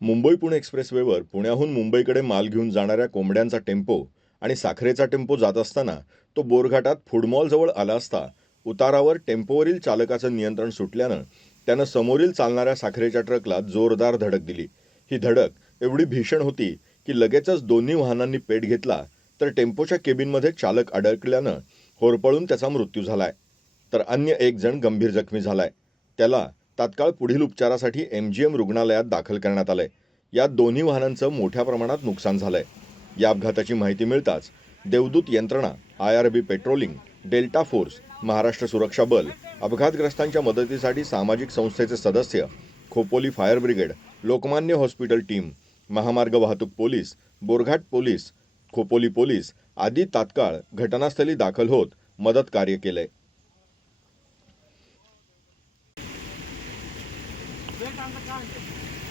मुंबई पुणे एक्सप्रेसवेवर पुण्याहून मुंबईकडे माल घेऊन जाणाऱ्या कोंबड्यांचा टेम्पो आणि साखरेचा टेम्पो जात असताना तो बोरघाटात फूडमॉलजवळ आला असता उतारावर टेम्पोवरील चालकाचं नियंत्रण सुटल्यानं त्यानं समोरील चालणाऱ्या साखरेच्या ट्रकला जोरदार धडक दिली. ही धडक एवढी भीषण होती की लगेचच दोन्ही वाहनांनी पेट घेतला तर टेम्पोच्या केबिनमध्ये चालक अडकल्यानं होरपळून त्याचा मृत्यू झालाय. तर अन्य एक जण गंभीर जखमी झालाय. त्याला तात्काळ पुढील उपचारासाठी एम जी एम रुग्णालयात दाखल करण्यात आलंय. यात दोन्ही वाहनांचं मोठ्या प्रमाणात नुकसान झालंय. या अपघाताची माहिती मिळताच देवदूत यंत्रणा I R B patrolling delta force Maharashtra सुरक्षा बल अपघातग्रस्तांच्या मदतीसाठी सामाजिक संस्थेचे सदस्य Khopoli fire brigade Lokmanya hospital team महामार्ग वाहतूक police Borghat police Khopoli police आदी तात्काळ घटनास्थळी दाखल होत मदत कार्य केलंय. ರೇಟ್ ಅಂತ ಕಾಣಿಸ್ತದೆ